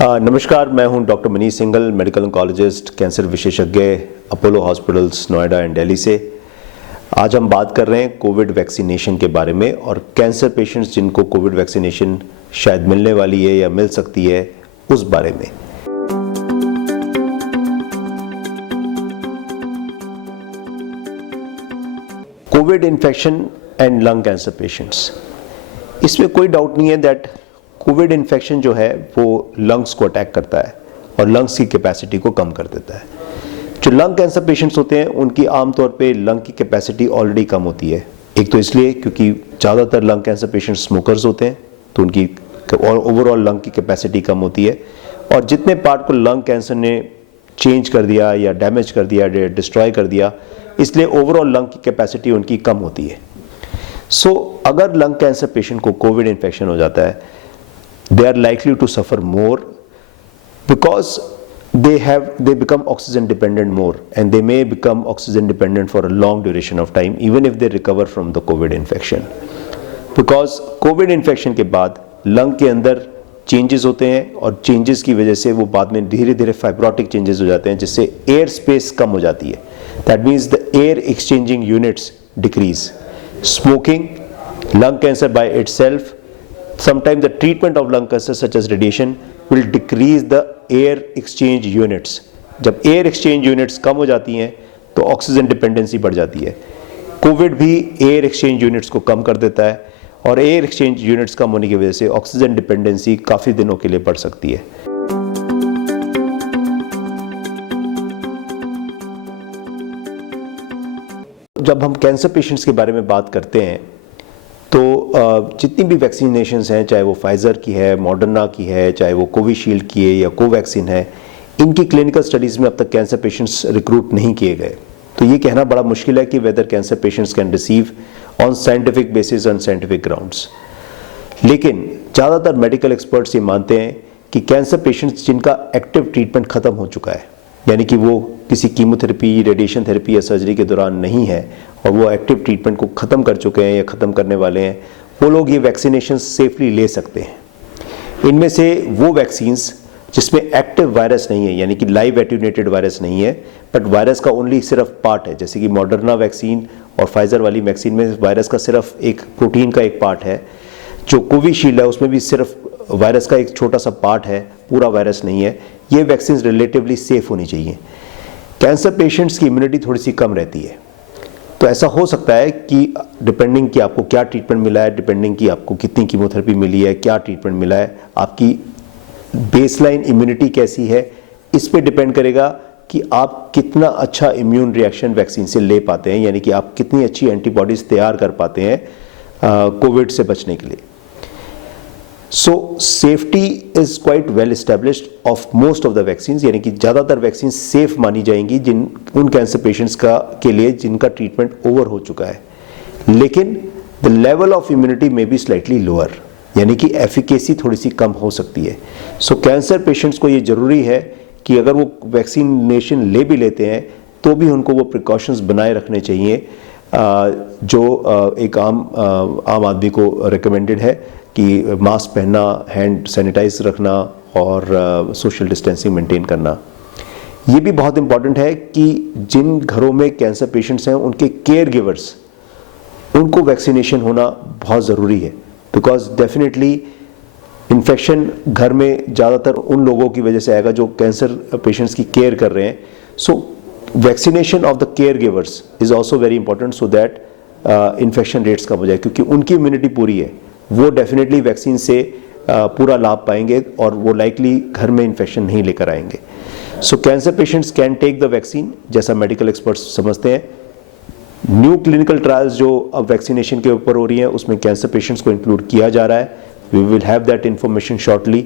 नमस्कार, मैं हूं doctor Manish Singhal, medical oncologist, cancer विशेषज्ञ, Apollo hospitals Noida and Delhi से। आज हम बात कर रहे हैं कोविड वैक्सीनेशन के बारे में और कैंसर पेशेंट्स जिनको कोविड वैक्सीनेशन शायद मिलने वाली है या मिल सकती है उस बारे में। Covid infection and lung cancer patients, इसमें कोई डाउट नहीं है दैट कोविड इन्फेक्शन जो है वो लंग्स को अटैक करता है और लंग्स की कैपेसिटी को कम कर देता है। जो लंग कैंसर पेशेंट्स होते हैं उनकी आमतौर पे लंग की कैपेसिटी ऑलरेडी कम होती है। एक तो इसलिए क्योंकि ज़्यादातर लंग कैंसर पेशेंट्स स्मोकर्स होते हैं तो उनकी ओवरऑल लंग की कैपेसिटी कम होती है, और जितने पार्ट को लंग कैंसर ने चेंज कर दिया या डैमेज कर दिया, डिस्ट्रॉय कर दिया, इसलिए ओवरऑल लंग की कैपेसिटी उनकी कम होती है। सो अगर लंग कैंसर पेशेंट को कोविड इन्फेक्शन हो जाता है, they are likely to suffer more because they become oxygen dependent more, and they may become oxygen dependent for a long duration of time even if they recover from the COVID infection. Because COVID infection के बाद lung के अंदर changes होते हैं और changes की वजह से वो बाद में धीरे धीरे फाइब्रोटिक चेंजेस हो जाते हैं जिससे एयर स्पेस कम हो जाती है। That means the air exchanging units decrease. Smoking, lung cancer by itself, sometimes the treatment of lung cancer such as radiation will decrease the air exchange units. जब air exchange units कम हो जाती हैं तो oxygen dependency बढ़ जाती है। Covid भी air exchange units को कम कर देता है और एयर एक्सचेंज यूनिट्स कम होने की वजह से ऑक्सीजन डिपेंडेंसी काफ़ी दिनों के लिए बढ़ सकती है। जब हम कैंसर पेशेंट्स के बारे में बात करते हैं तो जितनी भी वैक्सीनेशंस हैं, चाहे वो फाइज़र की है, मॉडर्ना की है, चाहे वो कोविशील्ड की है या कोवैक्सीन है, इनकी क्लिनिकल स्टडीज़ में अब तक कैंसर पेशेंट्स रिक्रूट नहीं किए गए। तो ये कहना बड़ा मुश्किल है कि whether cancer patients can receive on scientific basis on scientific grounds. लेकिन ज़्यादातर मेडिकल एक्सपर्ट्स ये मानते हैं कि कैंसर पेशेंट्स जिनका एक्टिव ट्रीटमेंट ख़त्म हो चुका है, यानी कि वो किसी कीमोथेरेपी, रेडिएशन थेरेपी या सर्जरी के दौरान नहीं है और वो एक्टिव ट्रीटमेंट को ख़त्म कर चुके हैं या ख़त्म करने वाले हैं, वो लोग ये वैक्सीनेशन सेफली ले सकते हैं। इनमें से वो वैक्सीन्स जिसमें एक्टिव वायरस नहीं है, यानी कि लाइव एट्यूनेटेड वायरस नहीं है, बट वायरस का ओनली सिर्फ पार्ट है, जैसे कि मॉडर्ना वैक्सीन और फाइज़र वाली वैक्सीन में वायरस का सिर्फ एक प्रोटीन का एक पार्ट है। जो कोविशील्ड है उसमें भी सिर्फ वायरस का एक छोटा सा पार्ट है, पूरा वायरस नहीं है। ये वैक्सीन रिलेटिवली सेफ होनी चाहिए। कैंसर पेशेंट्स की इम्यूनिटी थोड़ी सी कम रहती है, तो ऐसा हो सकता है कि डिपेंडिंग कि आपको क्या ट्रीटमेंट मिला है, डिपेंडिंग कि आपको कितनी कीमोथेरेपी मिली है, क्या ट्रीटमेंट मिला है, आपकी बेसलाइन इम्यूनिटी कैसी है, इस पे डिपेंड करेगा कि आप कितना अच्छा इम्यून रिएक्शन वैक्सीन से ले पाते हैं, यानी कि आप कितनी अच्छी एंटीबॉडीज़ तैयार कर पाते हैं कोविड से बचने के लिए। सो safety is quite well established of most of the vaccines, यानी कि ज़्यादातर वैक्सीन सेफ मानी जाएंगी उन कैंसर पेशेंट्स के लिए जिनका ट्रीटमेंट ओवर हो चुका है। लेकिन द लेवल ऑफ इम्यूनिटी में बी स्लाइटली लोअर, यानी कि एफिकेसी थोड़ी सी कम हो सकती है। सो कैंसर पेशेंट्स को ये ज़रूरी है कि अगर वो वैक्सीनेशन ले भी लेते हैं तो भी उनको वो प्रिकॉशंस बनाए रखने चाहिए जो एक आम आदमी को रिकमेंडेड है कि मास्क पहनना, हैंड सैनिटाइज रखना और सोशल डिस्टेंसिंग मेंटेन करना। ये भी बहुत इंपॉर्टेंट है कि जिन घरों में कैंसर पेशेंट्स हैं उनके केयर गिवर्स, उनको वैक्सीनेशन होना बहुत ज़रूरी है, बिकॉज डेफिनेटली इन्फेक्शन घर में ज़्यादातर उन लोगों की वजह से आएगा जो कैंसर पेशेंट्स की केयर कर रहे हैं। So vaccination of the caregivers is also very important so that infection rates कम हो जाए, क्योंकि उनकी इम्यूनिटी पूरी है, वो डेफिनेटली वैक्सीन से पूरा लाभ पाएंगे और वो लाइकली घर में इन्फेक्शन नहीं लेकर आएंगे। So cancer patients can take the vaccine, जैसा मेडिकल एक्सपर्ट्स समझते हैं। न्यू क्लिनिकल ट्रायल्स जो अब वैक्सीनेशन के ऊपर हो रही हैं उसमें कैंसर पेशेंट्स को इंक्लूड किया जा रहा है। We will have that information shortly,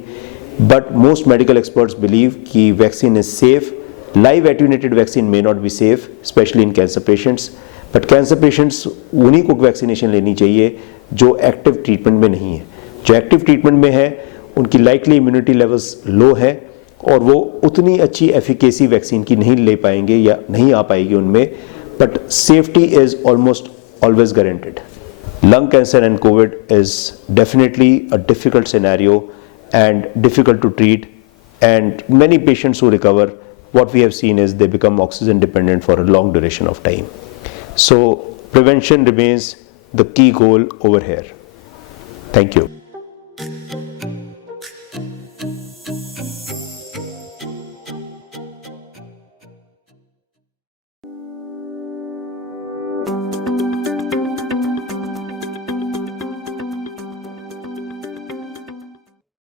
but most medical experts believe कि vaccine is safe. Live attenuated vaccine may not be safe, especially in cancer patients, but cancer patients उन्हीं को vaccination लेनी चाहिए जो एक्टिव ट्रीटमेंट में नहीं है। जो एक्टिव ट्रीटमेंट में है उनकी लाइकली इम्यूनिटी लेवल्स लो है और वो उतनी अच्छी एफिकेसी वैक्सीन की नहीं ले पाएंगे या नहीं आ पाएगी उनमें, but safety is almost always guaranteed. Lung cancer and COVID is definitely a difficult scenario and difficult to treat, and many patients who recover, what we have seen is they become oxygen dependent for a long duration of time. So prevention remains the key goal over here. Thank you.